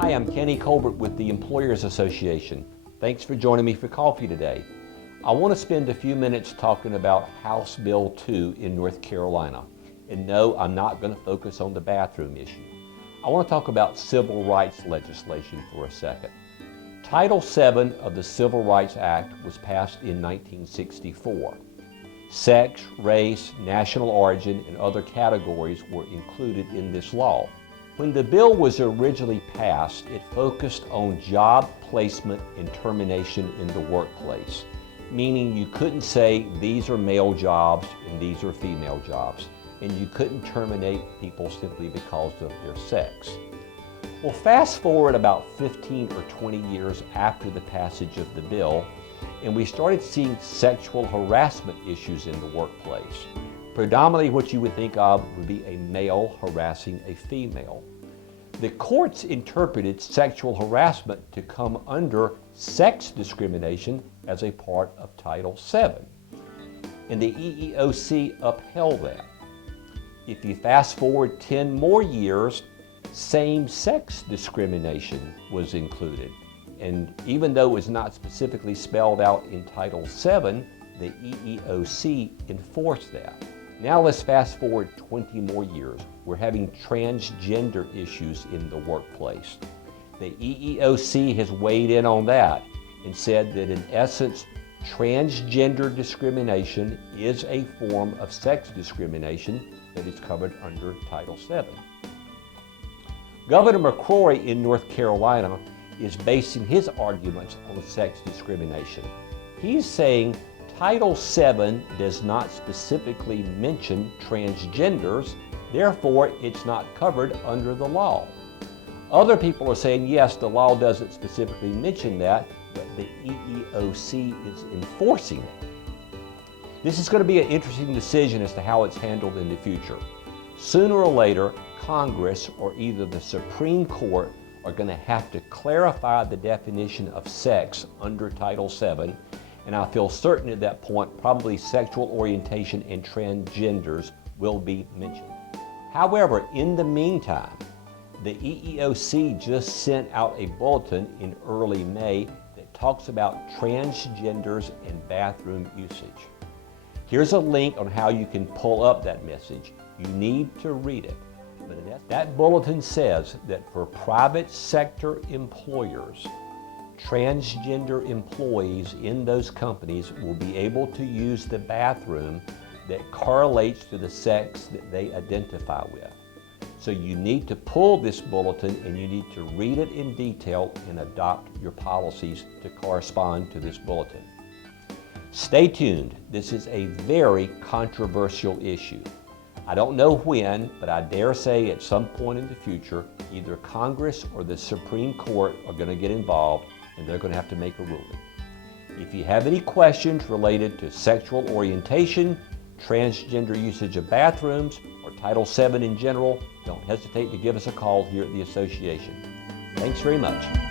Hi, I'm Kenny Colbert with the Employers Association. Thanks for joining me for coffee today. I want to spend a few minutes talking about House Bill 2 in North Carolina. And no, I'm not going to focus on the bathroom issue. I want to talk about civil rights legislation for a second. Title VII of the Civil Rights Act was passed in 1964. Sex, race, national origin, and other categories were included in this law. When the bill was originally passed, it focused on job placement and termination in the workplace, meaning you couldn't say these are male jobs and these are female jobs, and you couldn't terminate people simply because of their sex. Well, fast forward about 15 or 20 years after the passage of the bill, and we started seeing sexual harassment issues in the workplace. Predominantly what you would think of would be a male harassing a female. The courts interpreted sexual harassment to come under sex discrimination as a part of Title VII, and the EEOC upheld that. If you fast forward 10 more years, same-sex discrimination was included. And even though it was not specifically spelled out in Title VII, the EEOC enforced that. Now let's fast forward 20 more years. We're having transgender issues in the workplace. The EEOC has weighed in on that and said that in essence, transgender discrimination is a form of sex discrimination that is covered under Title VII. Governor McCrory in North Carolina is basing his arguments on sex discrimination. He's saying Title VII does not specifically mention transgenders, therefore it's not covered under the law. Other people are saying, yes, the law doesn't specifically mention that, but the EEOC is enforcing it. This is going to be an interesting decision as to how it's handled in the future. Sooner or later, Congress or either the Supreme Court are going to have to clarify the definition of sex under Title VII, and I feel certain at that point probably sexual orientation and transgenders will be mentioned. However, in the meantime, the EEOC just sent out a bulletin in early May that talks about transgenders and bathroom usage. Here's a link on how you can pull up that message. You need to read it. But that bulletin says that for private sector employers, transgender employees in those companies will be able to use the bathroom that correlates to the sex that they identify with. So you need to pull this bulletin and you need to read it in detail and adopt your policies to correspond to this bulletin. Stay tuned. This is a very controversial issue. I don't know when, but I dare say at some point in the future, either Congress or the Supreme Court are going to get involved and they're going to have to make a ruling. If you have any questions related to sexual orientation, transgender usage of bathrooms, or Title VII in general, don't hesitate to give us a call here at the association. Thanks very much.